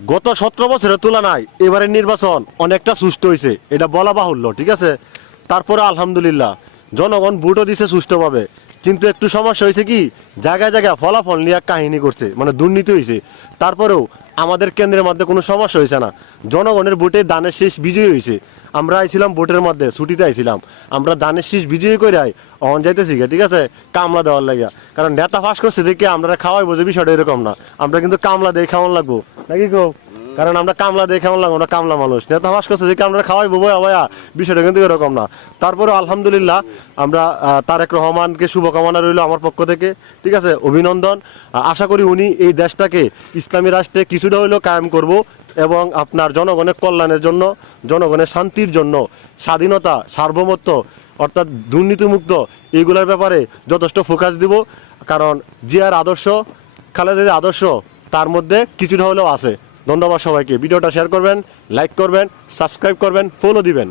গত 17 বছরের তুলনায় এবারের নির্বাচন অনেকটা সুষ্ঠু হয়েছে, এটা বলা বাহুল্য, ঠিক আছে। তারপরে আলহামদুলিল্লাহ জনগণ ভোটও দিছে সুষ্ঠুভাবে, কিন্তু একটু সমস্যা হয়েছে কি, জায়গায় জায়গায় ফলাফল নিয়ে কাহিনী করছে, মানে দুর্নীতি হয়েছে। তারপরেও আমাদের কেন্দ্রের মধ্যে কোনো সমস্যা হয়েছে না, জনগণের ভোটে দানের শেষ বিজয়ী হয়েছে। আমরা আইছিলাম ভোটের মধ্যে, ছুটিতে আইছিলাম, আমরা দানের শীষ বিজয়ী করে অন যাইতেছি, ঠিক আছে, কামলা দেওয়ার লাগিয়া। কারণ নেতা ফাঁস করছে দেখে আমরা খাওয়াই বোঝে, বিষয়টা এরকম না, আমরা কিন্তু কামলা দিয়ে খাওয়ান লাগবো নাকি গো, কারণ আমরা কামলা দিয়ে খাওয়ান লাগবো, আমরা কামলা মানুষ। নেতা ফাঁস করছে দেখে আমরা খাওয়াই বয়া বয়া, বিষয়টা কিন্তু এরকম না। তারপরে আলহামদুলিল্লাহ আমরা তারেক রহমানকে শুভকামনা রইল আমার পক্ষ থেকে, ঠিক আছে, অভিনন্দন। আশা করি উনি এই দেশটাকে ইসলামী রাষ্ট্রে কিছুটা হইলেও কায়েম করব, এবং আপনার জনগণের কল্যাণের জন্য, জনগণের শান্তির জন্য, স্বাধীনতা, সার্বভৌমত্ব অর্থাৎ দুর্নীতিমুক্ত এইগুলোর ব্যাপারে যথেষ্ট ফোকাস দিব। কারণ জিয়ার আদর্শ, খালেদার আদর্শ তার মধ্যে কিছুটা হলেও আছে। ধন্যবাদ সবাইকে। ভিডিওটা শেয়ার করবেন, লাইক করবেন, সাবস্ক্রাইব করবেন, ফলো দিবেন।